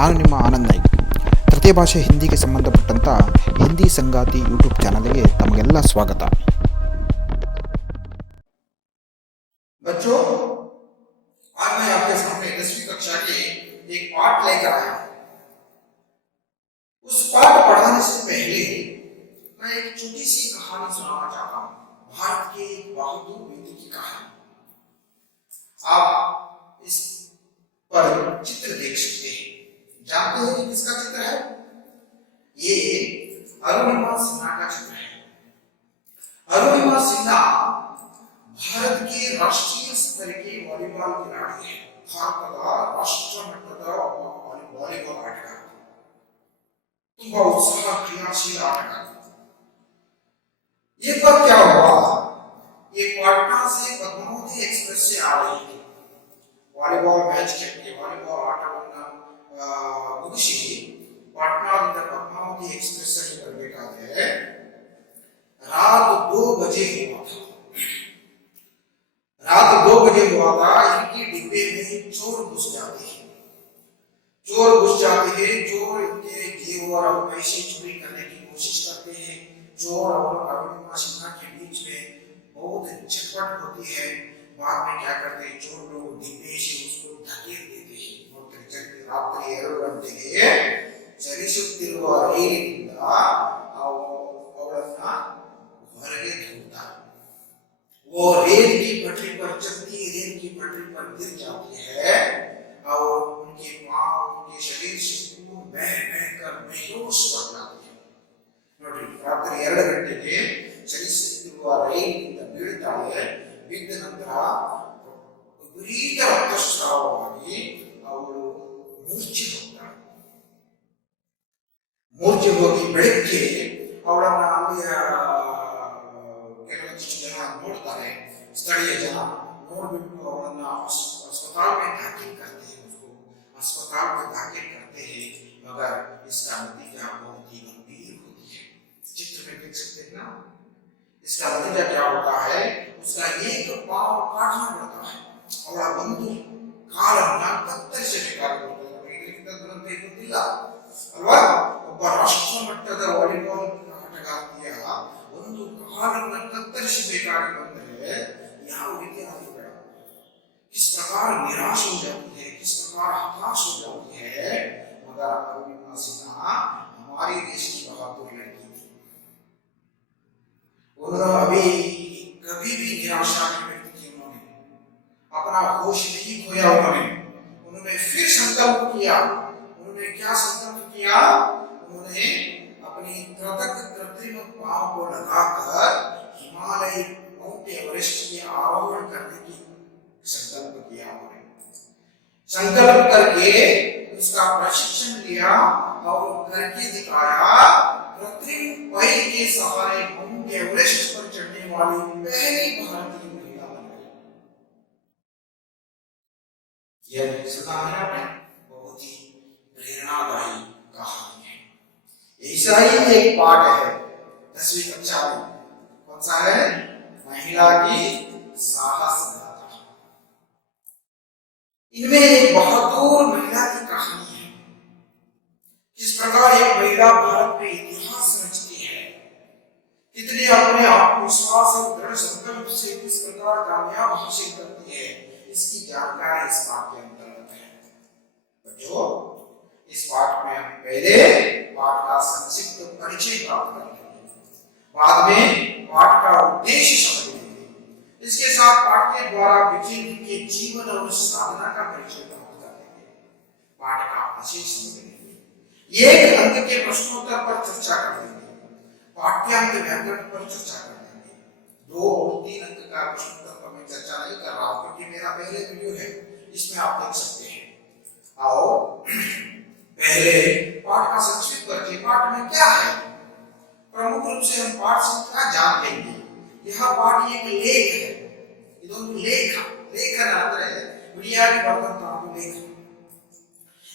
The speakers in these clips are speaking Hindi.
ನಾನು ನಿಮ್ಮ ಆನಂದ್ ನಾಯ್ಕ್. ತೃತೀಯ ಭಾಷೆ ಹಿಂದಿಗೆ ಸಂಬಂಧಪಟ್ಟಂಥ ಹಿಂದಿ ಸಂಗಾತಿ ಯೂಟ್ಯೂಬ್ ಚಾನಲ್ಗೆ ತಮಗೆಲ್ಲ ಸ್ವಾಗತ. बच्चों, आज मैं आपके सामने 10वीं कक्षा के एक पाठ लेकर आया हूं। उस पाठ पढ़ाने से पहले मैं एक छोटी सी कहानी सुनाना चाहता हूं, भारत के एक बहादुर व्यक्ति की कहानी। आप इस पर चित्र देख सकते हैं। जानते हैं कि किसका चित्र है? ये अरुणिमा सिन्हा का चित्र है। अरुणिमा सिन्हा भारत के राष्ट्रीय स्तर के वॉलीबॉल खिलाड़ी है। भारत का राष्ट्र मಟ್ಟದ वॉलीबॉल आटगार, ತುಂಬಾ उत्साह क्रियाशील आटगार। ये पर क्या हुआ, ये पटना से पद्मावती एक्सप्रेस से आ रही थी। वॉलीबॉल मैच के वॉलीबॉल ಆಟವನ್ನ ಮುಗಿಸಿ पटनाದಿಂದ पद्मावती एक्सप्रेस से बरಬೇಕಾದ್ರೆ रात 2 बजे हुआ था। रात 2 बजे हुआ था। इनकी डिब्बे में चोर घुस जाते हैं। चोर इनके जेवर और पैसे चोरी करने की कोशिश करते हैं। चोर और अरुणिमा सिन्हा के बीच में बहुत झटपट होती है। बाद में क्या करते हैं, चोर लोग डिब्बे से उसको धकेल देते हैं। रात्रि 2 ಗಂಟೆಗೆ ಚಲಿಸುತ್ತಿರುವ ರೈಲಿನಿಂದ ಅವಳನ್ನ ಹೊರಗೆ ದೂಡ್ತಾರೆ। वो रेल की पटरी पर चलती रेल की पटरी पर गिर जाती है और उनके पांव उनके शरीर से खून बह कर बेहोश पड़ जाते हैं। ನೋಡಿ, ರಾತ್ರಿ 2 ಗಂಟೆಗೆ ಚಲಿಸುತ್ತಿರುವ ರೈಲಿನಿಂದ ಬೀಳ್ತಾಳೆ। ಬಿದ್ದ ನಂತರ ವಿಪರೀತ ರಕ್ತಸ್ರಾವವಾಗಿ ಅವಳು ಮೂರ್ಛೆ ಹೋಗ್ತಾಳೆ। ಮೂರ್ಛೆ ಹೋಗಿ ಬೆಳಗ್ಗೆ ಅವಳನ್ನ ಅಲ್ಲಿಯ ಕೆಲವೊಂದಿಷ್ಟು ಜನ ನೋಡ್ತಾರೆ, ಸ್ಥಳೀಯ ಜನ ನೋಡ್ಬಿಟ್ಟು ಅವಳನ್ನ अस्पताल में दाखिल करते हैं। उसको अस्पताल में दाखिल करते हैं, मगर इसका नतीजा बहुत ही गंभीर होती है। चित्र में देख सकते हैं ना, इसका नतीजा क्या होता है, उसका एक पांव काटना पड़ता है और ಒಂದು ಕಾಲನ್ನ ಕತ್ತರಿಸಬೇಕಾಗುತ್ತದೆ। ಇದರಿಂದ ದುರಂತ ಇರುವುದಿಲ್ಲ ಅಲ್ವಾ? ಒಬ್ಬ ರಾಷ್ಟ್ರ ಮಟ್ಟದ ವಾಲಿಬಾಲ್ ಆಟಗಾರ್ತಿಯ ಒಂದು ಕಾಲನ್ನ ಕತ್ತರಿಸಬೇಕಾಗಿ ಬಂದರೆ ಯಾವ ರೀತಿ ಆಗುತ್ತೆ, किस प्रकार निराश हो जाती है, किस प्रकार हताश हो जाती है। मगर अरुणिमा सिन्हा हमारे देश की बहादुर लड़की थी। उन्होंने अभी कभी भी निराशा नहीं व्यक्त की। उन्होंने अपना होश नहीं खोया। उन्होंने फिर संकल्प किया। उन्होंने क्या संकल्प किया, उन्होंने अपनी कृत्रिम पांव को लगाकर हिमालय माउंट एवरेस्ट के आरोहण करने की संकल्प किया। उन्होंने संकल्प करके उसका प्रशिक्षण लिया और करके दिखाया। कृत्रिम पैर के सहारे माउंट एवरेस्ट पर चढ़ने वाली पहली भारतीय महिला बन गई। यह सुना है आपने, बहुत ही प्रेरणादायी कहानी है। ऐसा ही एक पाठ है 10वीं कक्षा में। कौन सा है? महिला की साहस गाथा। इनमें एक बहादुर महिला की कहानी है, किस प्रकार एक महिला भारत में इतिहास रचती है, कितने अपने आत्मविश्वास और दृढ़ संकल्प से किस प्रकार कामयाब हासिल करती है, इसकी जानकारी इस पाठ के अंतर्गत है। बच्चों, इस पाठ में हम पहले पाठ का संक्षिप्त परिचय प्राप्त कर लेंगे, बाद में पाठ का उद्देश्य समझ लेंगे। इसके साथ पाठ के द्वारा विजेंद्र के जीवन और साधना का परिचय प्राप्त कर लेंगे। पाठ का आशय समझ लेंगे। एक अंक के प्रश्नोत्तर पर चर्चा कर लेंगे। पाठ्यांक व्याकरण पर चर्चा कर लेंगे। 2 और 3 अंक का प्रश्नोत्तर पर मैं चर्चा नहीं कर रहा हूं, क्योंकि मेरा पहले वीडियो है, इसमें आप देख सकते हैं। आओ पहले पाठ का संक्षिप्त परिचय। पाठ में क्या है, प्रमुख रूप से हम पाठ से क्या जान लेंगे। यह पाठ एक लेख है। ಇದೊಂದು लेखन ಅಂದ್ರೆ ವಿಡಿಯಾಗಿ ಬರೆದಂತಹ लेखन।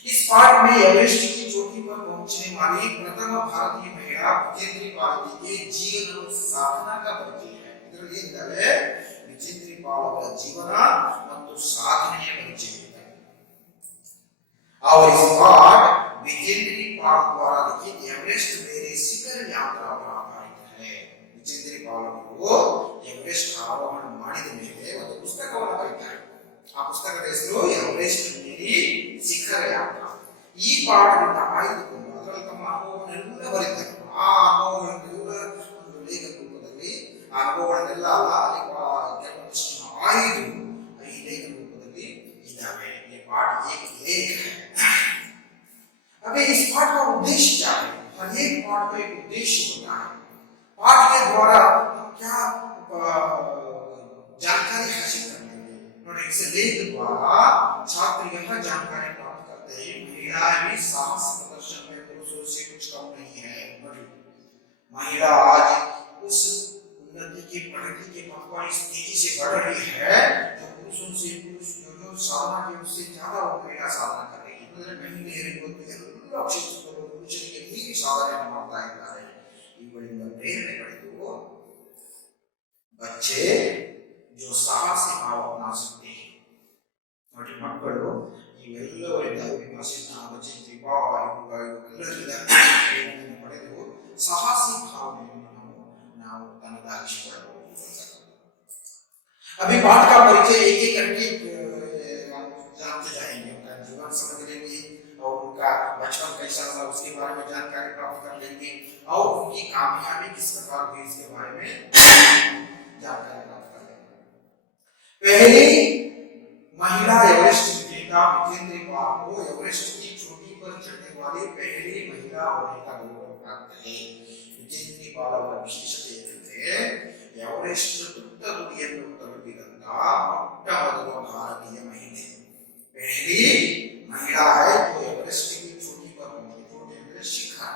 इस पाठ में एवरेस्ट की चोटी पर पहुंचने वाली प्रथम भारतीय महिला विजेंद्री पाल के जीवन और साधना का परिचय है। ಇದರಲ್ಲಿ ಇದ್ದಾವೆ ವಿಜೇಂದ್ರಿ ಪಾಲ್ ಅವರ ಜೀವನ ಮತ್ತು ಸಾಧನೆಯ ಪರಿಚಯ ಇದೆ। और इस पाठ एवरेस्ट मेरे शिखर यात्रा पर आधारित है ವಿಜೇಂದ್ರಿ ಪಾಲ್ ಅವರು ಎವರೆಸ್ಟ್ ಆರೋಹಣ ಮಾಡಿದ ಮೇಲೆ ಒಂದು ಪುಸ್ತಕವನ್ನು ಬರೆದಿದ್ದಾರೆ ಆ ಪುಸ್ತಕದ ಹೆಸರು ಎವರೆಸ್ಟ್ ಮೇರಿ ಶಿಖರ ಯಾತ್ರಾ ಈ ಪಾಠದಿಂದ ಆಯ್ದುಕೊಂಡು ಅದರಲ್ಲಿ ತಮ್ಮ ಅನುಭವವನ್ನೆಲ್ಲ ಬರೆದಿದ್ದಾರೆ ಆ ಅನುಭವಗಳನ್ನೆಲ್ಲ ಒಂದು ಲೇಖ ರೂಪದಲ್ಲಿ ಆ ಅನುಭವಗಳನ್ನೆಲ್ಲ ಕೆಲವೊಂದಿಷ್ಟು ಆಯ್ದು ಈ ಲೇಖ ರೂಪದಲ್ಲಿ ಇದ್ದಾವೆ ये पाठ एक लेख है अबे इस पाठ का उद्देश्य क्या है हर एक पाठ का एक उद्देश्य होता है पाठ के द्वारा हम क्या जानकारी हासिल करेंगे और इस लेख द्वारा छात्र यह जानकारी प्राप्त करते हैं महिलाएं भी साहस प्रदर्शन में पुरुषों से कुछ कम नहीं है महिला आज उस उन्नति की प्रगति के पथ पर इस तेजी से बढ़ रही है जो पुरुषों से जो साधना के उससे ज्यादा वो महिला साधना कर रही है मतलब ಮಹಿಳೆಯರಿಗೆ ಎಲ್ಲ ಕ್ಷೇತ್ರದಲ್ಲೂ ಪುರುಷರಿಗೆ ಮೀರಿ ಸಾಧನೆಯನ್ನು ಮಾಡ್ತಾ ಇದ್ದಾರೆ ಇವುಗಳಿಂದ ಪ್ರೇರಣೆ ಪಡೆದು बच्चे जो साहसी भाव अपना सकते हैं ನೋಡಿ ಮಕ್ಕಳು ಇವೆಲ್ಲವರಿಂದ ವಿಮರ್ಶನ ಬಚಿತ್ರಿ ಇವುಗಳೆಲ್ಲರಿಂದ ಪ್ರೇರಣೆಯನ್ನು ಪಡೆದು ಸಾಹಸಿ ಭಾವನೆಯನ್ನು ನಾವು ತನ್ನದಾಗಿಸಿಕೊಳ್ಳಬಹುದು अभी पाठ का परिचय एक एक करके जानते जाएंगे उनका जीवन समझ लेंगे और उनका बचपन कैसा था उसके बारे में जानकारी प्राप्त कर लेंगे और उनकी कामयाबी किस प्रकार हुई इसके बारे में जानकारी प्राप्त कर लेंगे पहली महिला एवरेस्ट विजेता विजेंद्री पाल को एवरेस्ट की चोटी पर चढ़ने वाली पहली महिला होने का गौरव प्राप्त है विजेंद्री पाल ಅವರ ವಿಶೇಷತೆ ಏನೆಂದರೆ ಎವರೆಸ್ಟ್ ತುತ್ತತುದಿಯನ್ನು ತಲುಪಿದಂತ ಮೊಟ್ಟ ಮೊದಲ ಭಾರತೀಯ ಮಹಿಳೆ पहली महिला है जो एवरेस्ट की चोटी पर पहुंची चोटी में शिखर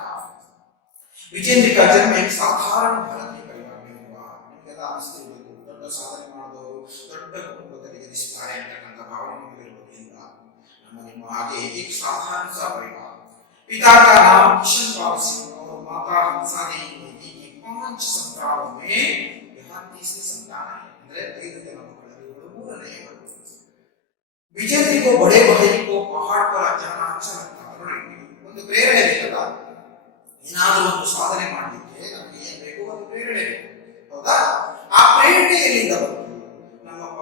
विजेंद्र का जन्म एक साधारण भारतीय परिवार में हुआ निम्नता ಅನಿಸ್ತಿರಬೇಕು ದೊಡ್ಡ ಸಾಧನೆ ಮಾಡಿದವರು ದೊಡ್ಡ ಕುಟುಂಬದಲ್ಲಿ ಜನಿಸುತ್ತಾರೆ ಅಂತಕ್ಕಂಥ ಭಾವನೆ ನಿಮಗೆ ಇರುವುದಿಲ್ಲ ನಿಮ್ಮ ಹಾಗೆ एक साधारण सा परिवार पिता का नाम किशन पाल सिंह और माता हंसा देवी की 5 संतानों में यह तीसरी संतान है ಅಂದ್ರೆ 5 ಜನ ಮಕ್ಕಳಲ್ಲಿ ಇವಳು ಮೂರನೆಯವರು विजेंद्र को बड़े भाई को पहाड़ पर जाना अच्छा लगता है ಒಂದು ಪ್ರೇರಣೆ ಬೇಕಲ್ಲ ಏನಾದರೂ ಒಂದು ಸಾಧನೆ ಮಾಡಲಿಕ್ಕೆ ನಮಗೆ ಏನು ಬೇಕು ಒಂದು ಪ್ರೇರಣೆ ಬೇಕು ಹೌದಾ ಆ ಪ್ರೇರಣೆ ಎಲ್ಲಿಂದ ಬಂತು ನಮ್ಮ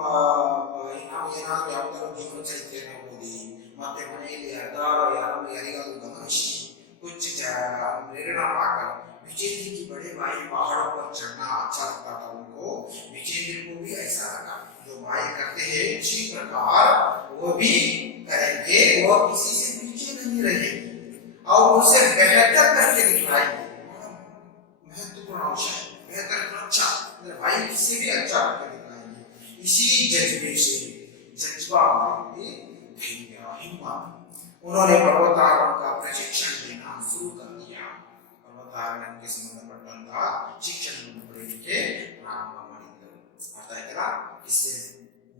ನಾವು ಏನಾದರೂ ಯಾವುದಾದ್ರು ಜೀವನ ಚರಿತ್ರೆಯನ್ನು ಓದಿ ಮತ್ತೆ ಮನೆಯಲ್ಲಿ ಯಾರಿಗಾದ್ರೂ ಗಮನಿಸಿ कुछ प्रेरणा पाकर विजेंद्र की बड़े भाई पहाड़ों पर चढ़ना अच्छा लगता था उनको विजेंद्र को भी ऐसा लगा जो भाई करते हैं उसी प्रकार वो भी करेंगे वो किसी से पीछे नहीं रहेंगे और उसे बेहतर करके दिखाएंगे महत्वपूर्ण अंश है बेहतर अच्छा भाई किसी भी अच्छा करके दिखाएंगे इसी जज्बे से जज्बा में हिम्मत उन्होंने पर्वतारोहण का प्रशिक्षण देना शुरू कर दिया पर्वतारोहण के संबंधपಟ್ಟಂತ ಶಿಕ್ಷಣವನ್ನು ಪಡೆಯಲಿಕ್ಕೆ ಪ್ರಾರಂಭ ಮಾಡಿದರು ಅರ್ಥ ಆಯ್ತಲ್ಲ इससे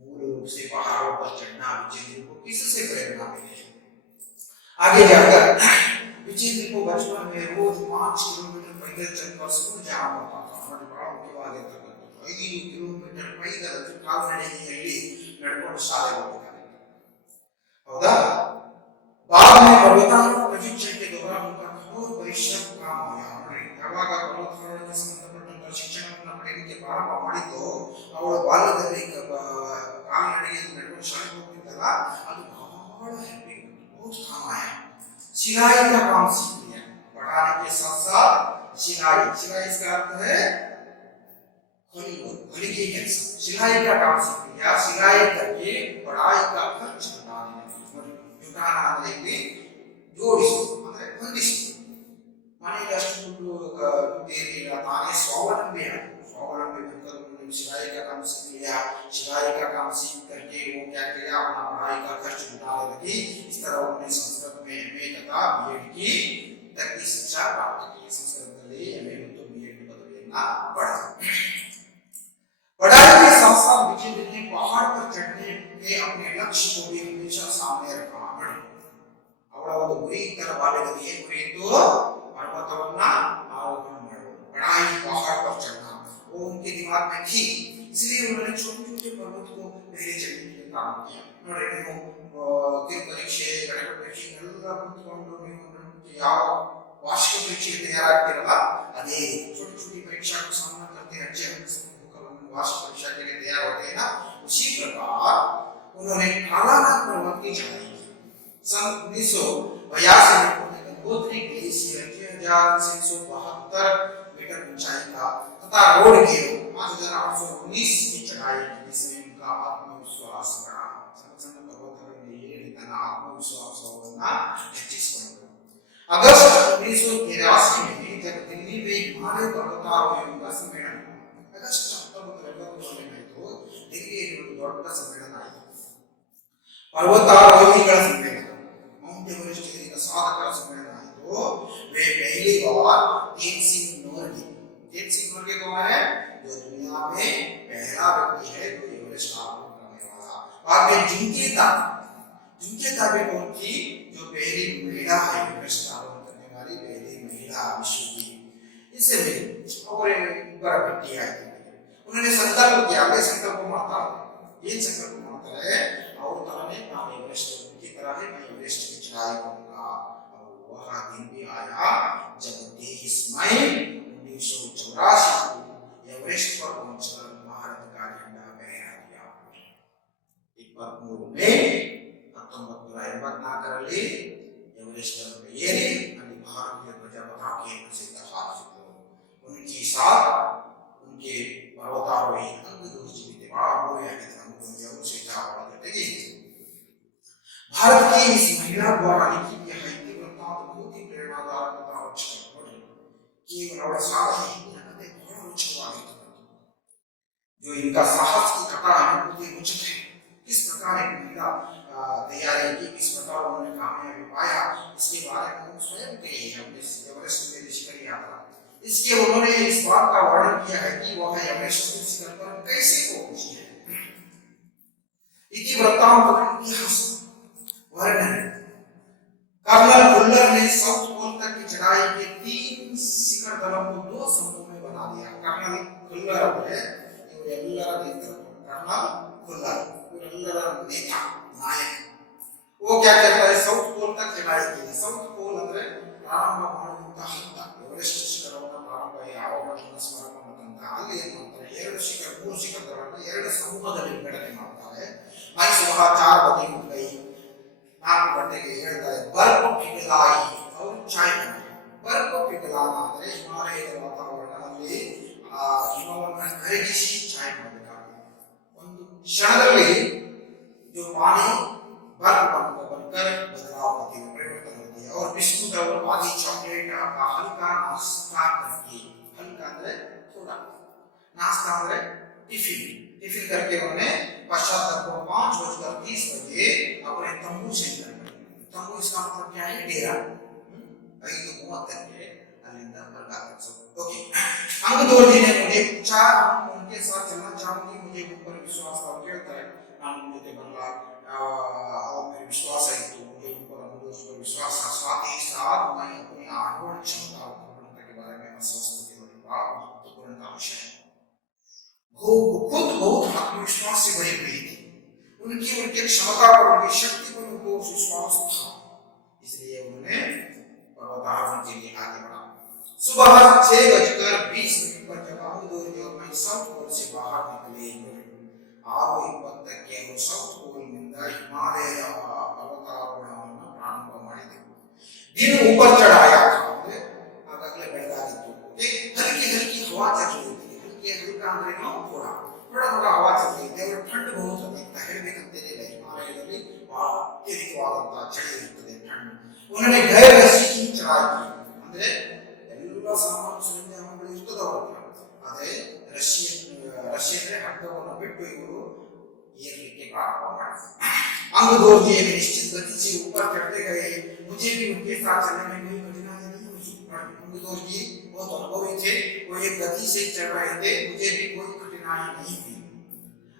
मूल रूप से पहाड़ों पर चढ़ना विजेंद्र को किससे प्रेरणा मिली आगे जाकर विजेंद्र को बचपन में रोज 5 किलोमीटर पैदल चलकर स्कूल जाना पड़ता था और बड़ा मुख्यವಾಗಿರತಕ್ಕಂಥದ್ದು 5 ಕಿಲೋಮೀಟರ್ पैदल ಕಾಲ್ನಡಿಗೆಯಲ್ಲಿ ನಡ್ಕೊಂಡು ಶಾಲೆಗೆ ಹೋಗಬೇಕಾಗಿತ್ತು ಹೌದಾ बाद में पर्वतारोहण प्रशिक्षण के दौरान उनका कठोर परिश्रम काम आया ಯಾವಾಗ ಪರ್ವತಾರೋಹಣಕ್ಕೆ ಸಂಬಂಧಪಟ್ಟಂತ ಶಿಕ್ಷಣವನ್ನು ಪಡೆಯಲಿಕ್ಕೆ ಪ್ರಾರಂಭ ಮಾಡಿದ್ದು ಅವಳ ಬಾಲ್ಯದಲ್ಲಿ ಕಾಲ್ನಡಿಗೆಯಲ್ಲಿ ನಡುವೆ ಶಾಲೆಗೆ ಹೋಗ್ತಿದ್ದಲ್ಲ ಅದು ಬಹಳ ಹೆಮ್ಮೆ बहुत काम आया सिलाई का काम सीख लिया पढ़ाने के साथ साथ सिलाई इसका अर्थ है ಹೊಲಿಗೆ ಕೆಲಸ सिलाई का काम सीख लिया सिलाई करके पढ़ाई का खर्च जुटाना ಅಂದ್ರೆ ಇಲ್ಲಿ ಜೋಡಿಸೋದು ಅಂದ್ರೆ ಹೊಂದಿಸೋದು ಮನೆಗೆ ಅಷ್ಟು ದುಡ್ಡು ಇರಲಿಲ್ಲ ತಾನೇ स्वावलंबी बनकर सिलाई का काम सीख लिया सिलाई का काम सीख करके वो क्या किया अपना पढ़ाई का खर्च उठाने लगी इस तरह उन्होंने संस्कृत में एमए तथा बीएड की तक की शिक्षा प्राप्त की संस्कृतದಲ್ಲಿ एमए ಮತ್ತು बीएड ಪದವಿಯನ್ನ ಪಡೆದರು पढ़ाई के साथ साथ विजेंद्र ने पहाड़ पर चढ़ने के अपने लक्ष्य को भी हमेशा सामने रखा ಅವಳ ಒಂದು ಗುರಿ ಇತರ ಬಾಲ್ಯದಲ್ಲಿ ಏನು ಗುರಿ ಇತ್ತು पर्वतवन्ना आरोहण मारो पढ़ाई पहाड़ पर चढ़ना वो उनके दिमाग में थी इसलिए उन्होंने छोटे छोटे पर्वत को पहले चढ़ने के लिए काम किया ನೋಡಿ ನೀವು ಕಿರು ಪರೀಕ್ಷೆ ಗಣಕ ಪರೀಕ್ಷೆ ಎಲ್ಲ ಕೂತ್ಕೊಂಡು ನೀವು ಯಾವ ವಾರ್ಷಿಕ ಪರೀಕ್ಷೆಗೆ ತಯಾರಾಗ್ತಿರಲ್ಲ ಅದೇ छोटी छोटी परीक्षा को सामना करते हैं अच्छे अंक से वार्षिक परीक्षा के लिए तैयार होते हैं ना उसी प्रकार उन्होंने कालानाग पर्वत की चढ़ाई की सन 1982 में उन्होंने गंगोत्री ग्लेशियर 6672 मीटर ऊंचाई का तथा रोड के 5819 की चढ़ाई की जिसमें उनका आत्मविश्वास बढ़ा सಣ್ಣ पर्वतಗಳಲ್ಲಿ ಏರಿ ತನ್ನ आत्मविश्वासವನ್ನ ಹೆಚ್ಚಿಸಿಕೊಂಡರು अगस्त 1983 में जब दिल्ली में हिमालय पर्वतारोहण का सम्मेलन अगस्त 1983 में तो दिल्ली में ದೊಡ್ಡ ಸಮ್ಮೇಳನ ಆಯಿತು पर्वतारोहिಗಳ सम्मेलन माउंट एवरेस्ट के साधकर सम्मेलन आಯಿತು वे पहली बार तेज सिंह नोर्गे कौन है जो दुनिया में पहला व्यक्ति है जो एवरेस्ट आरोहण करने वाला बाद में जिनके ताबे कौन थी जो पहली महिला है एवरेस्ट आरोहण करने वाली पहली महिला विश्व की इससे भी और इब्बर बेटी आई उन्होंने संकल्प किया वे संकल्प मारता ये संकल्प मारता है और तरह ने नाम एवरेस्ट की तरह है मैं एवरेस्ट की चढ़ाई करूंगा और वह दिन भी आया जब 23 मई 1984 को एवरेस्ट पर पहुंचकर भारत का झंडा फहरा दिया 23 मई 1984 एवरेस्ट पर ಏರಿ ಅಲ್ಲಿ ಭಾರತೀಯ ಧ್ವಜ ಪತಾಕೆಯನ್ನು ಸಹಿತ ಹಾರಿಸಿದರು उनके साथ उनके पर्वतारोही अंगदोर्जी भी बड़ा अनुभवियाಗಿದೆ अंगदोर्जी ಅವರು ಸಹಿತ ಅವರ ಜೊತೆಗೆ भारत की इस महिला द्वारा लिखी गई साहित्य वृत्तांत बहुत ही प्रेरणादायक तथा रोचक है केवल ಅವರ ಸಾಧನೆ ನನಗೆ ಬಹಳ रोचकವಾಗಿತ್ತು जो इनका साहस की कथा है बहुत ही रोचक है किस प्रकार एक महिला तैयारी की किस प्रकार उन्होंने कामयाबी पाया इसके बारे में वो स्वयं कही है अपने एवरेस्ट में शिखर यात्रा इसके उन्होंने इस बात का वर्णन किया है कि वह एवरेस्ट के शिखर पर कैसे पहुंची है इति वृत्तांत का इतिहास वर्णन कर्नल फुल्लर ने साउथ पोल तक की चढ़ाई के 3 शिखर दलों को 2 समूह में बना दिया कर्नल फुल्लर है ಇವರೆಲ್ಲರ ನೇತೃತ್ವ कर्नल फुल्लर ಇವರೆಲ್ಲರ नेता नायक वो क्या कहता है साउथ पोल तक चढ़ाई के लिए साउथ पोल ಅಂದ್ರೆ ಪ್ರಾರಂಭ ಮಾಡುವಂತ ಹಂತ ಎವರೆಸ್ಟ್ ಶಿಖರವನ್ನು ಪ್ರಾರಂಭ ಯಾವಾಗಲೂ ಸ್ಮರಣ ಮಾಡುವಂತ ಅಲ್ಲಿ ಏನು ಅಂತಾರೆ 2 ಶಿಖರ 3 ಶಿಖರಗಳನ್ನು 2 ಸಮೂಹದಲ್ಲಿ ವಿಂಗಡಣೆ ಮಾಡ್ತಾರೆ मैं सुबह 4 बजे उठ गई 4 ಗಂಟೆಗೆ ಹೇಳ್ತಾರೆ बर्फ पिघलाई और चाय बनाई बर्फ पिघलाना ಅಂದ್ರೆ ಹಿಮಾಲಯದ ವಾತಾವರಣದಲ್ಲಿ ಹಿಮವನ್ನು ಕರಗಿಸಿ ಚಾಯ್ ಮಾಡಬೇಕಾಗುತ್ತೆ ಒಂದು ಕ್ಷಣದಲ್ಲಿ जो पानी बर्फ बनकर बदलाव होती है परिवर्तन होती है और बिस्कुट और आदि चॉकलेट का हल्का नाश्ता करके हल्का अंदर थोड़ा नाश्ता अंदर टिफिन करके उन्होंने पश्चात को 5:30 बजे अपने तंबू से निकल तंबू इसका मतलब क्या है डेरा 5:30 के अलिंद बरगा ओके अंगदोर्जी ने मुझे पूछा उनके साथ चलना चाहूंगी मुझे उन पर विश्वास था कहता है ನಾನು ಜೊತೆ ಬರಲ್ಲ और मेरे विश्वास है तो मुझे ऊपर उस पर विश्वास था साथ ही साथ मैं अपनी आरोहण क्षमता और पूर्णता के बारे में आश्वस्त थी और बड़ा महत्वपूर्ण विषय है वो खुद बहुत आत्मविश्वास से भरी हुई थी उनकी क्षमता पर उनकी शक्ति पर उनको विश्वास था इसलिए उन्होंने पर्वतारोहण के लिए आगे बढ़ा सुबह 6:20 पर जब अंगदोर्जी और मैं साउथ पोल से बाहर निकले 6:20 ಅವರು ಸೌತ್ ಪೋಲ್ನಿಂದ ಹಿಮಾಲಯದ ಪರ್ವತಾರೋಹಣವನ್ನು ಪ್ರಾರಂಭ ಮಾಡಿದರು दिन ऊपर चढ़ाया ಅಂದ್ರೆ ಆಗಾಗಲೇ ಬೆಳಗಾಗಿತ್ತು हल्की हल्की हवा चल रही थी हल्का ಅಂದ್ರೆ थोड़ा थोड़ा हवा चल रही थी और ठंड बहुत अधिक ಹೇಳಬೇಕಂತೇನಿಲ್ಲ ಹಿಮಾಲಯದಲ್ಲಿ ಅತ್ಯಧಿಕವಾದಂತಹ ಚಳಿ ಇರುತ್ತದೆ ठंड उन्होंने गए रस्सी की चढ़ाई की ಅಂದ್ರೆ ಎಲ್ಲ ಸಾಮಾನ್ಯ ಸಂಜ್ಞಾನಗಳು ಇರ್ತದೆ ಅವರ ಆದರೆ रस्सी ಅಂದ್ರೆ ಹಗ್ಗವನ್ನು ಬಿಟ್ಟು ಇವರು ಏರಲಿಕ್ಕೆ ಪ್ರಾರಂಭ ಮಾಡಿದ್ರು अंगदोर्जी एक निश्चित गति से ऊपर चढ़ते गए मुझे भी उनके साथ चलने में कोई कठिनाई नहीं हुई अंगदोर्जी बहुत अनुभवी थे वो एक गति से चल रहे थे मुझे भी कोई कठिनाई नहीं हुई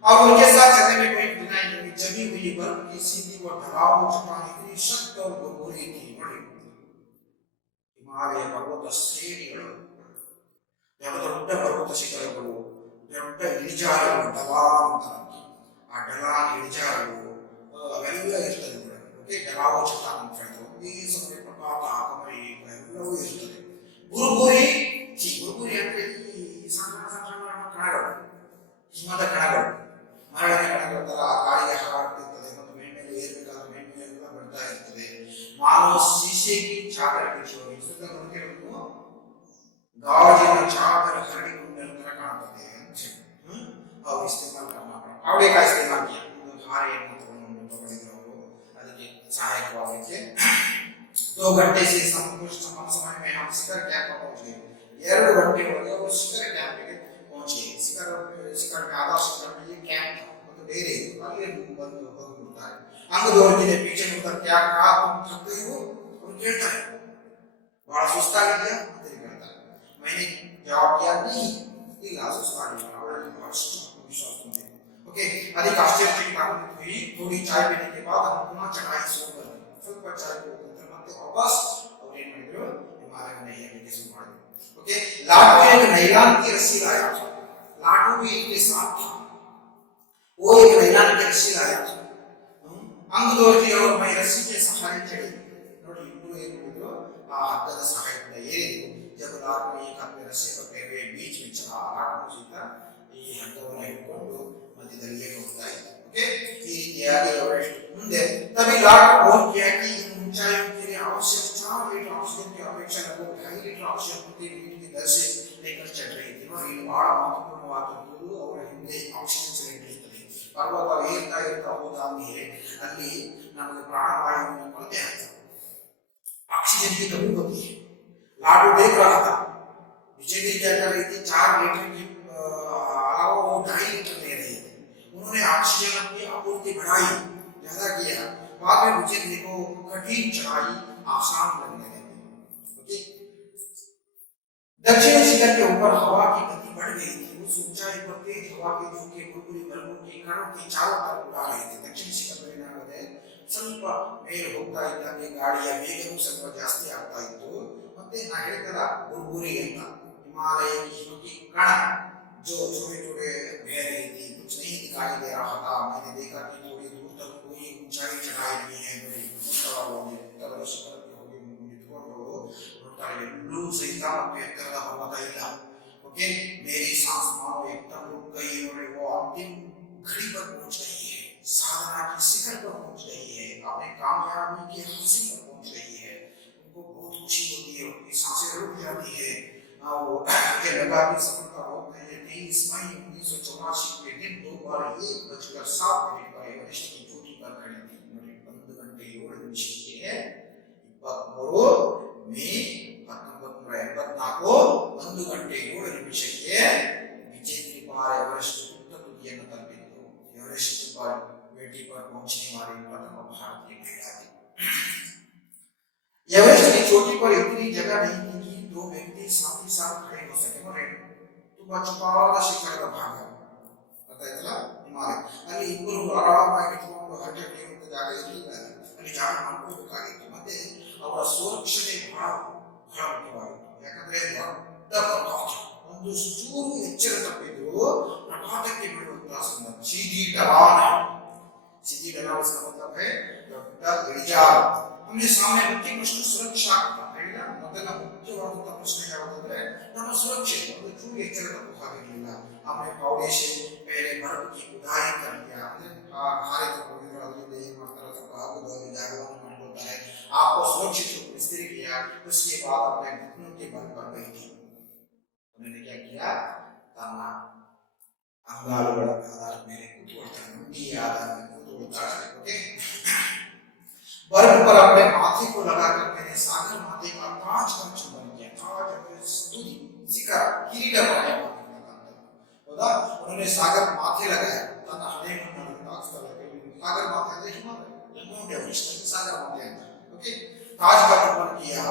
और उनके साथ चलने में कोई कठिनाई नहीं हुई जमी हुई बर्फ की सीधी व ढलाव चट्टान इतनी सख्त और गंभीर थी बड़ी हिमालय पर्वत श्रेणिಗಳು ದೊಡ್ಡ ಪರ್ವತ ಶಿಖರಗಳು ದೊಡ್ಡ ಇಳಿಜಾರುಗಳು ಢಲಾಂತರಕ್ಕೆ ಆ ಢಲಾನ್ ಇಳಿಜಾರುಗಳು ಅವೆಲ್ಲ ಇರ್ತದೆ ಓಕೆ ಢಲಾವ ಚಟ್ಟಾನ್ ಅಂತ ಹೇಳ್ತಾರೆ ಈ ಸಮಯ ಪ್ರಪಾತ ಕಮರಿ ಎಲ್ಲವೂ ಇರ್ತದೆ मानो शीशे की चादर बिछी हुई ಗಾಜಿನ ಚಾದರ ಹರಡಿಕೊಂಡಂತರ ಕಾಣುತ್ತದೆ ಅಂತ ಅವ್ರು ಇಸ್ತೆಮಾಲ್ करना पड़ा ಅವಳೆ का इस्तेमाल किया ಒಂದು ಹಾರೆಯನ್ನು ತಗೊಂಡಿದ್ರು ಅವರು ಅದಕ್ಕೆ ಸಹಾಯಕವಾಗಲಿಕ್ಕೆ 2 घंटे से कम समय में हम शिखर कैंप पहुंच गए 2 घंटे ಒಳಗೆ ಅವರು ಶಿಖರ ಕ್ಯಾಂಪಿಗೆ पहुंच गए शिखर में आधा शिखर में ये कैंप था ಒಂದು ಬೇರೆ ಅಲ್ಲಿ ಬಂದು ಹೋಗಿಬಿಡ್ತಾರೆ ಅಂಗದವರಿಗೆ पीछे मुड़कर क्या कहा तुम थक गई हो और ಕೇಳ್ತಾರೆ ಬಹಳ ಸುಸ್ತಾಗಿದೆಯಾ ಅಂತ ಕೇಳ್ತಾರೆ मैंने जवाब दिया नहीं ಇಲ್ಲ ಸುಸ್ತಾಗಿಲ್ಲ ಅವರಲ್ಲಿ ಬಹಳಷ್ಟು ವಿಶ್ವಾಸ ಹೊಂದಿದೆ ओके अधिक आश्चर्यचकित हुई थोड़ी चाय पीने के बाद हम पुनः चढ़ाई शुरू कर दी ಸ್ವಲ್ಪ ಚಾಯ್ ಕುಡಿದ ನಂತರ ಮತ್ತೆ ವಾಪಸ್ ಅವರು ಏನು ಮಾಡಿದ್ರು हिमालय में शुरू ಮಾಡಿದ್ರು ओके लाटू एक नैलान की रस्सी लाया था लाटू भी इनके साथ था वो एक नैलान की रस्सी लाया था ಅಂಗದವರಿಗೆ ಅವರು ಮೈ ರಸ್ಸಿಗೆ ಸಹಾಯ ಚಳಿ ನೋಡಿ ಇಬ್ಬರು ಏನು ಮಾಡಿದ್ರು ಆ ಹಗ್ಗದ ಸಹಾಯದಿಂದ ಏರಿದ್ರು जब लाट में एक अपने रस्सी पकड़े हुए बीच में चला लाट सीधा ಈ ಹಗ್ಗವನ್ನು ಹಿಡ್ಕೊಂಡು ಮಧ್ಯದಲ್ಲಿ ಹೋಗ್ತಾ ಇತ್ತು ओके ಈ ರೀತಿಯಾಗಿ ಎವರೆಸ್ಟ್ ಮುಂದೆ तभी लाट बहुत किया कि इन ऊंचाइयों के लिए आवश्यक 4 लीटर ऑक्सीजन की अपेक्षा लगभग 2.5 लीटर ऑक्सीजन प्रति मिनट की दर से लेकर चढ़ रही थी ನೋಡಿ ಇದು ಬಹಳ ಮಹತ್ವಪೂರ್ಣವಾದದ್ದು ಅವರ ಹಿಂದೆ ಆಕ್ಸಿಜನ್ ಸಿಲಿಂಡರ್ ಇರ್ತದೆ ಪರ್ವತ ಏರ್ತಾ ಹೋದ ಮೇಲೆ ಅಲ್ಲಿ ನಮಗೆ ಪ್ರಾಣವಾಯುವಿನ ಕೊರತೆ ಆಗ್ತದೆ ऑक्सीजन की कमी होती है लाडू देख रहा था बिजली क्या कर रही थी 4 लीटर की अलावा वो 2.5 लीटर ले रही थी उन्होंने ऑक्सीजन की आपूर्ति बढ़ाई ज्यादा किया बाद में बिजली को कठिन चढ़ाई आसान लगने लगी ओके दक्षिण शिखर के ऊपर हवा की गति बढ़ गई थी उस ऊंचाई पर तेज हवा के झोंके बुलबुली बलून के कणों के चारों तरफ उड़ा रहे थे दक्षिण शिखर पर ಏನಾಗಿದೆ ಸ್ವಲ್ಪ ಮೇಲೆ ಹೋಗ್ತಾ ಇದ್ದಂಗೆ ಗಾಡಿಯ ವೇಗವು ಸ್ವಲ್ಪ ಜಾಸ್ತಿ ಆಗ್ತಾ ಇತ್ತು ಮತ್ತೆ ನಾ ಹೇಳಿದಲ್ಲ बुलबुली ಅಂತ हिमालय की कण जो छोटे-छोटे बह रही थी कुछ नहीं दिखाई दे रहा था मैंने देखा कि थोड़ी दूर तक कोई ऊंचाई चढ़ाई नहीं है मेरे उत्तर शिखर के होगी निंतುಕೊಂಡು ನೋಡ್ತಾರೆ ब्लू सहित ಮತ್ತೆ ಎತ್ತರದ ಪರ್ವತ ಇಲ್ಲ ओके मेरी सांस मानो एकदम रुक गई और वो अंतिम घड़ी पर पहुंच गई है साधना की शिखर पर पहुंच गई है अपने कामयाबी की हासिल पर पहुंच गई है उनको बहुत खुशी होती है उनकी सांसें रुक जाती है वो मुझे लगा कि सफलता बहुत नहीं है 23 मई 1984 के दिन 2:07 पर एवरेस्ट की चोटी पर खड़ी थी 1 ಗಂಟೆ 7 ನಿಮಿಷಕ್ಕೆ 23 ಮೇ 1984 1 ಗಂಟೆ 7 ನಿಮಿಷಕ್ಕೆ विजय कुमार एवरेस्ट उत्तर तुदिಯನ್ನು ತಲುಪಿತು एवरेस्ट पर बेटी पर पहुंचने वाली प्रथम भारतीय महिला थी एवरेस्ट की चोटी पर इतनी जगह नहीं थी कि 2 व्यक्ति साथ ही साथ खड़े हो सके और ತುಂಬಾ ಚುಕ್ಕಾದ ಶಿಖರದ ಭಾಗ ಗೊತ್ತಾಯ್ತಲ್ಲ ಹಿಮಾಲಯ ಅಲ್ಲಿ ಇಬ್ಬರು ಆರಾಮಾಗಿ ನಿಂತ್ಕೊಂಡು ಹರಟೆ ಹೊಡೆಯುವಂತ ಜಾಗ ಇರಲಿಲ್ಲ ಅಲ್ಲಿ ಜಾಗ ಮಾಡ್ಕೋಬೇಕಾಗಿತ್ತು ಮತ್ತೆ ಅವರ ಸುರಕ್ಷತೆ ಬಹಳ ಮುಖ್ಯವಾಗಿತ್ತು ಯಾಕಂದ್ರೆ ದೊಡ್ಡ ಪ್ರಪಾತ ಒಂದು ಚೂರು ಎಚ್ಚರ ತಪ್ಪಿದ್ರು ಪ್ರಪಾತಕ್ಕೆ ಬೀಳುವಂತಹ ಸಂದರ್ಭ सीधी डलान इसका मतलब है दೊಡ್ಡ ಇಳಿಜಾರು हमने सामने मुख्य प्रश्न सुरक्षा का ಹೇಳಿದ ಮೊದಲ ಮುಖ್ಯವಾದಂತಹ ಪ್ರಶ್ನೆ ಯಾವುದಂದ್ರೆ ನಮ್ಮ ಸುರಕ್ಷೆ ಒಂದು ಚೂರು ಎಚ್ಚರ ತಪ್ಪಬೇಕಾಗಿರಲಿಲ್ಲ हमने फाउंडेशन पहले बर्फ की खुदाई कर लिया ಅಂದ್ರೆ ಹಾರೆ ತಗೊಂಡಿದ್ರು ಅದರಿಂದ ಏನು ಮಾಡ್ತಾರೆ ಸ್ವಲ್ಪ ಆಗುದಲ್ಲಿ ಜಾಗವನ್ನು ಮಾಡ್ಕೊಳ್ತಾರೆ आपको सुरक्षित रूप से स्थिर किया उसके बाद अपने घुटनों के बल पर बैठी उन्होंने क्या किया ತನ್ನ ಅಂಗಾಲುಗಳ ಆಧಾರದ ಮೇಲೆ ಕೂತ್ಕೊಳ್ತಾರೆ ನುಂಡಿಯ ಆಧಾರದ ಮೇಲೆ ಕೂತ್ಕೊಳ್ತಾರೆ ओके बर्फ पर अपने माथे को लगाकर मैंने सागर माथे का ताज का चुंबन किया ताज स्तुति शिखर किरीट बनाया होगा उन्होंने सागर माथे लगाया तन हने मन ताज तलके सागर माथे से हिमालय माउंट एवरेस्ट सागर माथे ओके ताज का चुंबन किया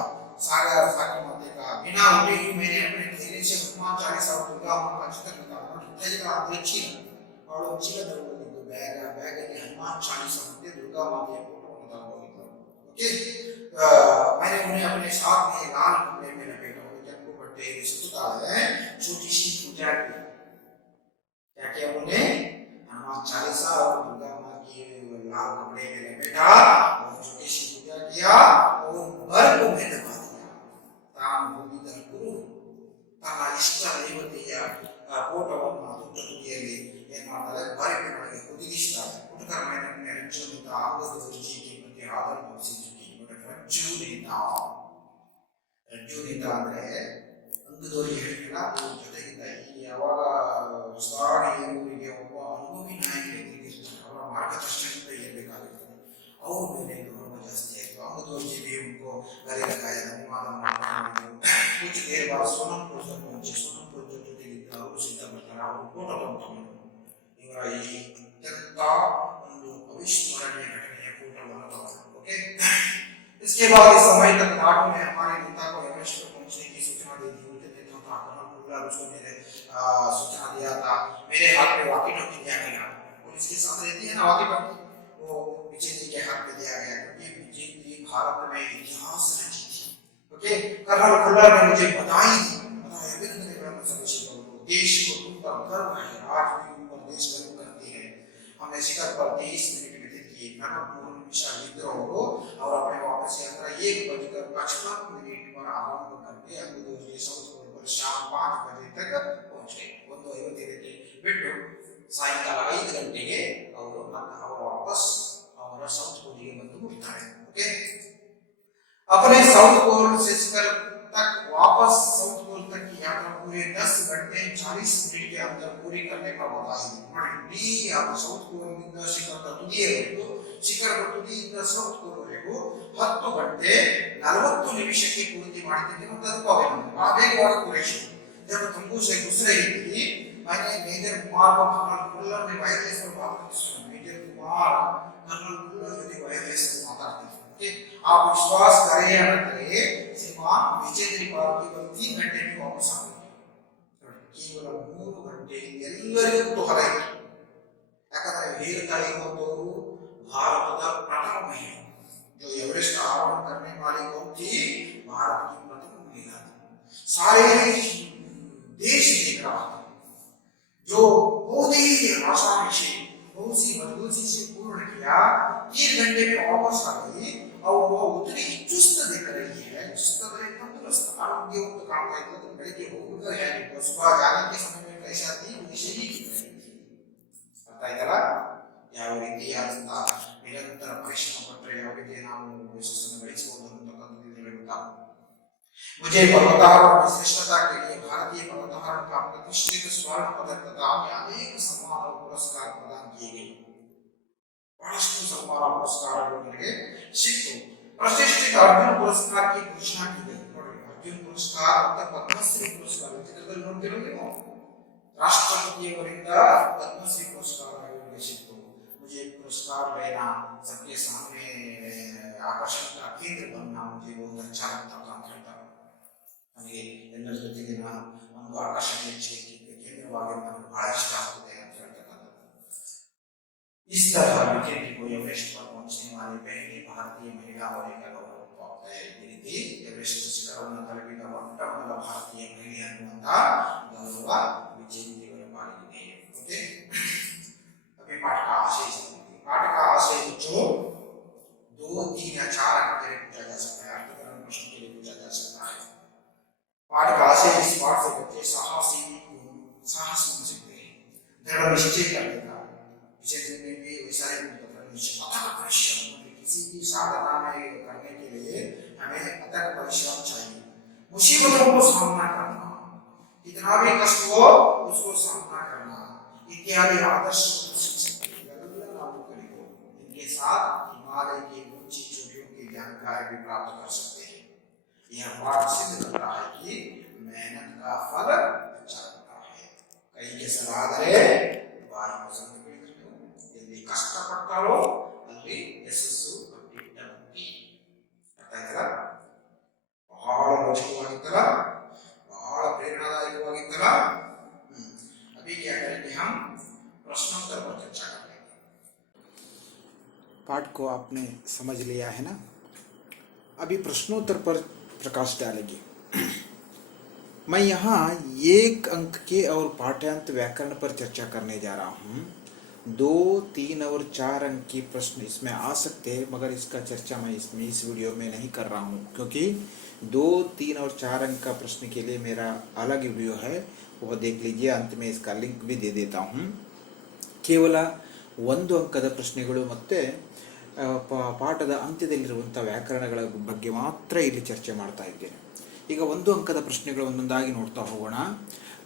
सागर माथे का बिना उठे ही मैंने अपने धैर्य से हनुमान चालीसा और दुर्गा मां का चित्र निकाला धैर्य का चील और चीलದಲ್ಲಿ बैग ಅಲ್ಲಿ हनुमान चालीसा ಮತ್ತೆ दुर्गा माता ओके मैंने उन्हें अपने साथ में लाल कपड़े में लपेटा जब बट्टे सुता है छोटी सी पूजा की क्या किया उन्हें हनुमान चालीसा और दुर्गा मां की लाल कपड़े में लपेटा और छोटी सी पूजा किया और बर्फ में दबा दिया तान भूमिधर गुरु तನ್ನ ಇಷ್ಟ ದೇವತೆಯ ಫೋಟೋವನ್ನು ತುಟ್ಟುದಿಯಲ್ಲಿ ಏನು ಮಾಡ್ತಾರೆ ಬರ್ಫಿನೊಳಗೆ ಹುದುಗಿಸ್ತಾರೆ ಹುಡುಗರ ಮೇಲೆ ಹೆಜ್ಜೆಯನ್ನು ಆಗೋದು ರುಚಿಗೆ ಮತ್ತೆ ಆಧಾರ ಪ್ರಚೋದಿತ ಅಂದರೆ ಅಂಗದವರಿಗೆ ಹೇಳಿಲ್ಲ, ಜೊತೆಗಿದ್ದ ಈ ಯಾವಾಗ ಹೊಸದಾಗಿ ಏರುವವರಿಗೆ ಒಬ್ಬ ಅನುಭವಿ ನಾಯಕ ಎದುರಿಗಿರ್ತಾರೆ, ಅವರ ಮಾರ್ಗದರ್ಶನದಿಂದ ಏರಬೇಕಾಗಿರ್ತದೆ. ಅವ್ರ ಮೇಲೆ ಗೌರವ ಜಾಸ್ತಿ ಆಯಿತು. ಅಂಗದವ್ರ ಜೀವಿ ಉಂಟು ಗರಿಲಕಾಯ ಧನ್ಯವಾದ ಮಾಡಬೇಕು. कुछ देर बाद सोनमपुर से पहुंचे। सोनमपुर जो ಜೊತೆಗಿದ್ದ ಅವರು ಸಿದ್ಧ ಬರ್ತಾರೆ. ಅವರು ಫೋಟೋವನ್ನು ತಗೊಂಡು ಇವರ ಈ ಅತ್ಯಂತ ಒಂದು ಅವಿಸ್ಮರಣೀಯ घटನೆಯ ಫೋಟೋವನ್ನು ತಗೊಂಡು ओके। इसके बाद इस समय तक घाट में हमारे नेता को एवरेस्ट पर पहुंचने की सूचना दे दी। उनके नेता था कर्नल उसको मेरे सूचना दिया था। मेरे हाथ में वॉकी टॉकी दिया गया और इसके साथ रहती है ना वॉकी टॉकी, वो विजय जी के हाथ में दिया गया क्योंकि विजय जी भारत में इतिहास रची थी। ओके, कर्नल खुल्लर ने मुझे बधाई दी, अभिनंदन सदस्यों को। देश को तुम पर गर्व है, आज भी ऊपर देश गर्व करती है। हमने शिखर पर 23 मिनट व्यतीत किए। नमक निशा विद्रोह और अपने वापस यात्रा 1:55 पर आरंभ करके अंगदोर के साउथ पोल पर शाम 5 बजे तक पहुंचे। 1:55 ಬಿಟ್ಟು ಸಾಯಂಕಾಲ 5 ಗಂಟೆಗೆ ಅವರು ವಾಪಸ್ ಅವರ साउथ पोल ಬಂದು ಮುಟ್ತಾರೆ। ओके, अपने साउथ पोल से शिखर तक वापस साउथ पोल तक की यात्रा पूरे 10 घंटे 40 मिनट के अंदर पूरी करने का बताई। ನೋಡಿ, आप साउथ पोल ನಿಂದ ಶಿಖರದ ತುದಿಯವರೆಗೂ, ಶಿಖರದ ತುದಿಯಿಂದ साउथ पोल ವರೆಗೂ 10 ಗಂಟೆ 40 ನಿಮಿಷಕ್ಕೆ ಪೂರ್ತಿ ಮಾಡಿದ್ದಕ್ಕೆ ಒಂದು ಅನುಭವ ಇದೆ। ಆ ಬೇಗವಾಗಿ ಪೂರೈಸಿ। जब तुमको से गुजर रही थी, मैंने मेजर कुमार को कर्नल खुल्लर ने वायरलेस पर बात की सुनी। मेजर कुमार कर्नल खुल्लर ने वायरलेस पर बात की। ओके, आप विश्वास करें या न करें, श्रीमान विजय त्रिपाठी केवल 3 घंटे में वापस आ गए। केवल 3 घंटे ಎಲ್ಲರಿಗೂ ಕುತೂಹಲ ಇತ್ತು। ಯಾಕಂದ್ರೆ ಹೇಳ್ತಾ ಇರುವಂತವರು ಭಾರತದ ಪ್ರಥಮ ಮಹಿಳೆ, जो एवरेस्ट आरोहण करने वाली कौन थी? भारत की प्रथम महिला थी। सारे देश देख रहा था, जो बहुत ही आसानी से बहुत सी मजबूती से पूर्ण किया। 3 घंटे में वापस आ गई और वो उतनी चुस्त दिख रही है, चुस्त तंदुरुस्त आरोग्यवंत काम करती है। तो बेटे होकर है कि सुबह जाने के समय में कैसा थी वैसे ही दिख रही थी। पता है क्या? ಯಾವ ರೀತಿಯಾದಂತ ನಿರಂತರ ಪರಿಶ್ರಮ ಪಟ್ಟರೆ ಯಾವ ರೀತಿ ನಾವು ಯಶಸ್ಸನ್ನು ಗಳಿಸಬಹುದು ಅಂತಕ್ಕಂಥದ್ದು ಇದರಲ್ಲಿ ಗೊತ್ತಾ। मुझे पर्वतारोहण में श्रेष्ठता के लिए भारतीय पर्वतारोहण का प्रतिष्ठित स्वर्ण पदक तथा अनेक सम्मान और पुरस्कार प्रदान किए गए। बहळಷ್ಟು सम्मान और पुरस्कारಗಳು ನನಗೆ ಸಿಕ್ತು। प्रतिष्ठित अर्जुन पुरस्कार की घोषणा की गई। ನೋಡಿ, अर्जुन पुरस्कार ಮತ್ತು ಪದ್ಮಶ್ರೀ पुरस्कार ಚಿತ್ರದಲ್ಲಿ ನೋಡ್ತಿರೋ ನೀವು, ರಾಷ್ಟ್ರಪತಿಯವರಿಂದ ಪದ್ಮಶ್ರೀ पुरस्कार ಸಿಕ್ತು। मुझे पुरस्कार लेना, सबके सामने आकर्षण का केंद्र बनना मुझे बहुत अच्छा लगता था। ನನಗೆ ಎಲ್ಲರ ಜೊತೆಗೆ ಒಂದು ಆಕರ್ಷಣೆ ಕೇಂದ್ರವಾಗಿ ನನಗೆ ಬಹಳ ಇಷ್ಟ ಆಗ್ತದೆ ಅಂತ ಹೇಳ್ತಕ್ಕಂಥದ್ದು। इस तरह विजय को एवरेस्ट पर पहुंचने वाली पहली भारतीय महिला होने का गौरव प्राप्त है। ಈ ರೀತಿ ಎವರೆಸ್ಟ್ ಶಿಖರವನ್ನು ತಲುಪಿದ ಮೊಟ್ಟ ಮೊದಲ ಭಾರತೀಯ ಮಹಿಳೆ ಅನ್ನುವಂತಹ ಗೌರವ ವಿಜಯ ದೇವರ ಪಾಲಿಗಿದೆ। ಓಕೆ, अभी पाठ का आशय समझते। पाठ का आशय जो 2, 3 या 4 अंक के लिए पूछा जा सकता है, अर्थकरण प्रश्न के लिए पूछा जा सकता है। पाठ का आशय इस पाठ से बच्चे साहस बन सकते हैं, दृढ़ निश्चय करने का। विषय में भी वैसा ही अथक परिश्रम, किसी भी साधना में करने के लिए हमें अथक परिश्रम चाहिए। मुसीबतों को सामना करना, कितना भी कष्ट हो उसको सामना करना इत्यादि आदर्श इनके साथ हिमालय की ऊंची चोटियों की जानकारी भी प्राप्त कर सकते हैं। यह पाठ सिद्ध करता है कि मेहनत का फल अच्छा होता है। कई के सलाह करे बाई पसंद बेळिಸಬೇಕು, ಎಲ್ಲಿ ಕಷ್ಟ ಪಡ್ತಾರೋ ಅಲ್ಲಿ ಯಶಸ್ಸು ಕಟ್ಟಿಟ್ಟ ಬುತ್ತಿ। ಅರ್ಥ ಆಯ್ತಲ್ಲ? ಬಹಳ ರೋಚಕವಾಗಿತ್ತಲ್ಲ, ಬಹಳ प्रेरणादायकವಾಗಿತ್ತಲ್ಲ। अभी क्या करेंगे, हम प्रश्नोत्तर पर चर्चा करेंगे। पाठ को आपने समझ लिया है ना। अभी प्रश्नोत्तर पर प्रकाश डालेंगे। मैं यहाँ 1 अंक के और पाठ्यांत व्याकरण पर चर्चा करने जा रहा हूँ। 2, 3 और 4 अंक की प्रश्न इसमें आ सकते हैं, मगर इसका चर्चा मैं इस वीडियो में नहीं कर रहा हूँ, क्योंकि 2, 3 और 4 अंक का प्रश्न के लिए मेरा अलग वीडियो है, वह देख लीजिए। अंत में इसका लिंक भी दे देता हूँ। ಕೇವಲ 1 ಅಂಕದ ಪ್ರಶ್ನೆಗಳು ಮತ್ತು ಪಾಠದ ಅಂತ್ಯದಲ್ಲಿರುವಂಥ ವ್ಯಾಕರಣಗಳ ಬಗ್ಗೆ ಮಾತ್ರ ಇಲ್ಲಿ ಚರ್ಚೆ ಮಾಡ್ತಾ ಇದ್ದೇನೆ। ಈಗ ಒಂದು ಅಂಕದ ಪ್ರಶ್ನೆಗಳು ಒಂದೊಂದಾಗಿ ನೋಡ್ತಾ ಹೋಗೋಣ.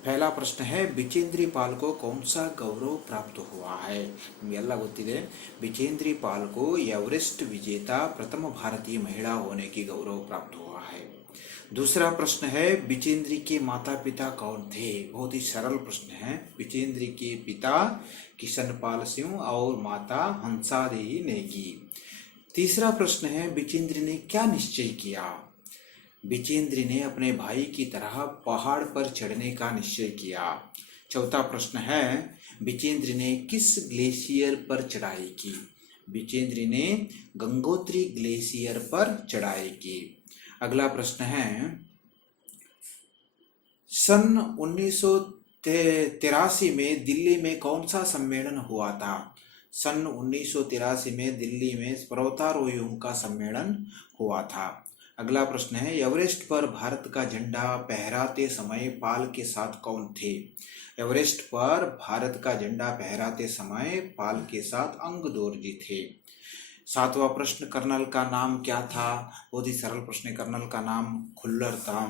पहला प्रश्न है बिचेंद्री पाल को कौन सा गौरव प्राप्त हुआ है. निमಗೆಲ್ಲ ಗೊತ್ತಿದೆ बिचेंद्री पाल को एवरेस्ट विजेता प्रथम भारतीय महिला होने की गौरव प्राप्त हुआ है. दूसरा प्रश्न है बिचेंद्री के माता पिता कौन थे. बहुत ही सरल प्रश्न है. बिचेंद्री के पिता किशनपाल सिंह और माता हंसादेवी नेगी. तीसरा प्रश्न है बिचेंद्री ने क्या निश्चय किया. बिचेंद्री ने अपने भाई की तरह पहाड़ पर चढ़ने का निश्चय किया. चौथा प्रश्न है बिचेंद्री ने किस ग्लेशियर पर चढ़ाई की. बिचेंद्री ने गंगोत्री ग्लेशियर पर चढ़ाई की. अगला प्रश्न है सन 1983 में दिल्ली में कौन सा सम्मेलन हुआ था. सन 1983 में दिल्ली में पर्वतारोहियों का सम्मेलन हुआ था. अगला प्रश्न है एवरेस्ट पर भारत का झंडा फहराते समय पाल के साथ कौन थे. एवरेस्ट पर भारत का झंडा फहराते समय पाल के साथ अंगदोर्जी थे. सातवां प्रश्न कर्नल का नाम क्या था. बहुत ही सरल प्रश्न. कर्नल का नाम खुल्लर था.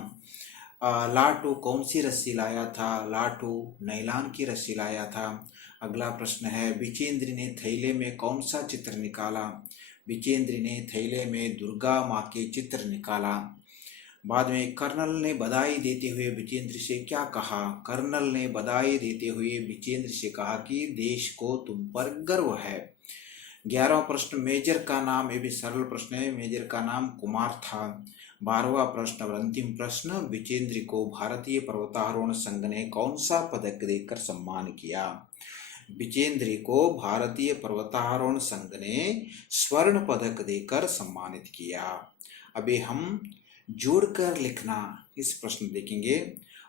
लाटू कौन सी रस्सी लाया था. लाटू नैलान की रस्सी लाया था. अगला प्रश्न है बिचेंद्री ने थैले में कौन सा चित्र निकाला. बिचेंद्री ने थैले में दुर्गा माँ के चित्र निकाला. बाद में कर्नल ने बधाई देते हुए बिचेंद्री से क्या कहा. कर्नल ने बधाई देते हुए बिचेंद्री से कहा कि देश को तुम पर गर्व है. 11वां प्रश्न मेजर का नाम. ये भी सरल प्रश्न है. मेजर का नाम कुमार था. 12वां प्रश्न और अंतिम प्रश्न बिचेंद्री को भारतीय पर्वतारोहण संघ ने कौन सा पदक देकर सम्मान किया. बिचेंद्री को भारतीय पर्वतारोहण संघ ने स्वर्ण पदक देकर सम्मानित किया. अभी हम जोड़कर लिखना इस प्रश्न देखेंगे.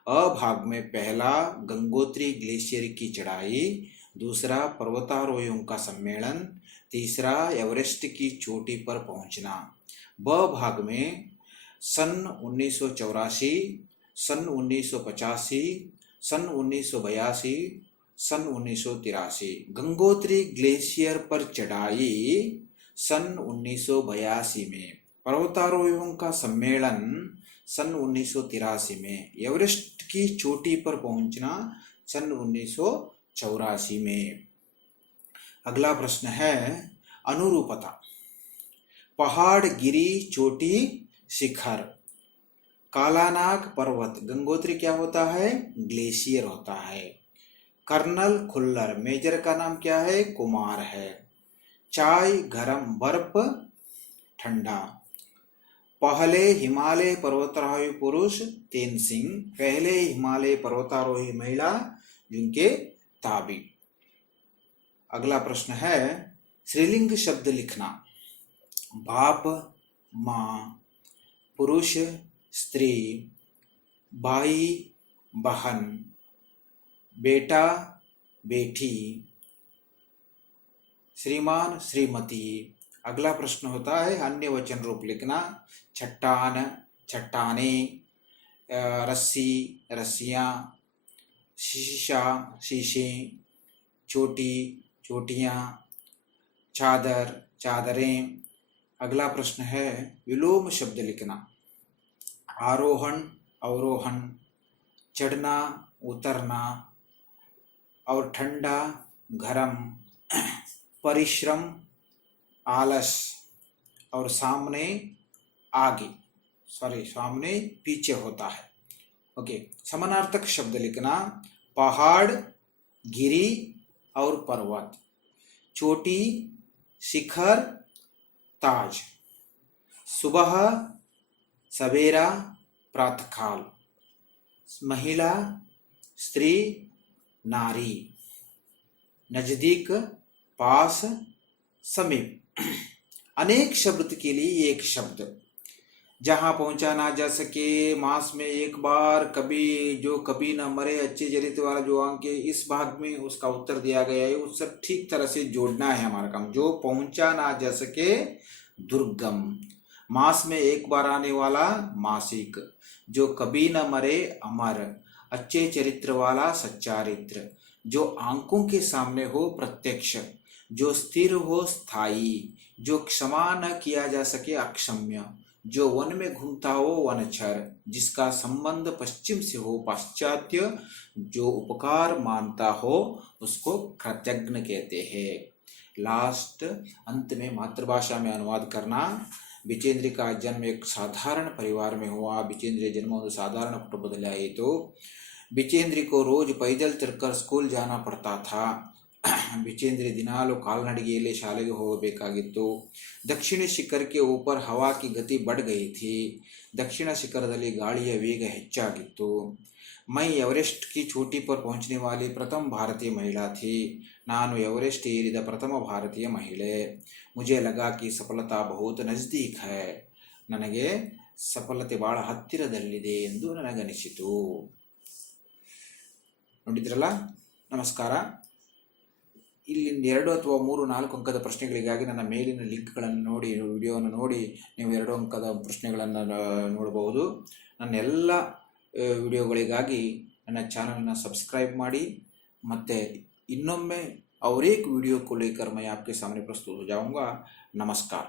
अ भाग में पहला गंगोत्री ग्लेशियर की चढ़ाई, दूसरा पर्वतारोहियों का सम्मेलन, तीसरा एवरेस्ट की चोटी पर पहुंचना. ब भाग में सन 1984, सन 1985, सन 1982, सन 1983. गंगोत्री ग्लेशियर पर चढ़ाई सन 1982 में. पर्वतारोहियों का सम्मेलन सन 1983 में. एवरेस्ट की चोटी पर पहुंचना सन 1984 में. अगला प्रश्न है अनुरूपता. पहाड़, गिरी, चोटी, शिखर. कालानाग पर्वत गंगोत्री क्या होता है. ग्लेशियर होता है. कर्नल खुल्लर मेजर का नाम क्या है. कुमार है. चाय गरम, बर्फ ठंडा. पहले हिमालय पर्वतारोही पुरुष तेनसिंग. पहले हिमालय पर्वतारोही महिला जुंके ताबी. अगला प्रश्न है स्त्रीलिंग शब्द लिखना. बाप, माँ, पुरुष, स्त्री, भाई, बहन, बेटा, बेटी, श्रीमान, श्रीमती. अगला प्रश्न होता है अन्य वचन रूप लिखना. चट्टान, चट्टाने, रस्सी, रस्सियाँ, शीशा, शीशे, चोटी, चोटियाँ, चादर, चादरें. अगला प्रश्न है विलोम शब्द लिखना. आरोहण, अवरोहण, चढ़ना, उतरना, और ठंडा, गरम, परिश्रम, आलस, और सामने आगे सामने पीछे होता है. ओके. समानार्थक शब्द लिखना. पहाड़, गिरी और पर्वत, चोटी, शिखर, ताज, सुबह, सवेरा, प्रातःकाल, महिला, स्त्री, नारी, नजदीक, पास, समीप. अनेक शब्द के लिए एक शब्द. जहाँ पहुंचा ना जा सके, मास में एक बार, कभी, जो कभी न मरे, अच्छे चरित्र वाला जो अंक है, इस भाग में उसका उत्तर दिया गया है. उस सब ठीक तरह से जोड़ना है हमारा काम. जो पहुंचा ना जा सके दुर्गम. मास में एक बार आने वाला मासिक. जो कभी न मरे अमर. अच्छे चरित्र वाला सच्चारित्र. जो आंखों के सामने हो प्रत्यक्ष. जो स्थिर हो स्थायी. जो क्षमा न किया जा सके अक्षम्य, जो वन में घूमता हो वनचर, जिसका संबंध पश्चिम से हो पाश्चात्य, जो उपकार मानता हो उसको कृतज्ञ कहते हैं। लास्ट अंत में मातृभाषा में अनुवाद करना। बिचेंद्र का जन्म एक साधारण परिवार में हुआ। बिचेंद्र जन्म ಒಂದು ಸಾಧಾರಣ ಕುಟುಂಬದಲ್ಲಿ ಆಯಿತು। बिचेंद्र को रोज पैदल चलकर स्कूल जाना पड़ता था। बिचेंद्र ದಿನಾಲು ಕಾಲ್ನಡಿಗೆಯಲ್ಲಿ ಶಾಲೆಗೆ ಹೋಗಬೇಕಾಗಿತ್ತು। दक्षिण शिखर के ऊपर हवा की गति बढ़ गई थी। दक्षिण ಶಿಖರದಲ್ಲಿ ಗಾಳಿಯ ವೇಗ ಹೆಚ್ಚಾಗಿತ್ತು। मैं एवरेस्ट की चोटी पर पहुंचने वाली प्रथम भारतीय महिला थी। ನಾನು एवरेस्ट ಏರಿದ ಪ್ರಥಮ ಭಾರತೀಯ ಮಹಿಳೆ। मुझे लगा कि सफलता बहुत नज़दीक है। ನನಗೆ ಸಫಲತೆ ಬಹಳ ಹತ್ತಿರದಲ್ಲಿದೆ ಎಂದು ನನಗನಿಸಿತು। ನೋಡಿದ್ರಲ್ಲ, ನಮಸ್ಕಾರ। ಇಲ್ಲಿ 2 ಅಥವಾ 3, 4 ಅಂಕದ ಪ್ರಶ್ನೆಗಳಿಗಾಗಿ ನನ್ನ ಮೇಲಿನ ಲಿಂಕ್ಗಳನ್ನು ನೋಡಿ, ವಿಡಿಯೋವನ್ನು ನೋಡಿ ನೀವು 2 ಅಂಕದ ಪ್ರಶ್ನೆಗಳನ್ನು ನೋಡಬಹುದು। ನನ್ನ ಎಲ್ಲ ವಿಡಿಯೋಗಳಿಗಾಗಿ ನನ್ನ ಚಾನಲ್ನ सब्सक्राइब ಮಾಡಿ। ಮತ್ತು ಇನ್ನೊಮ್ಮೆ और एक वीडियो को लेकर मैं आपके सामने प्रस्तुत हो जाऊंगा। नमस्कार।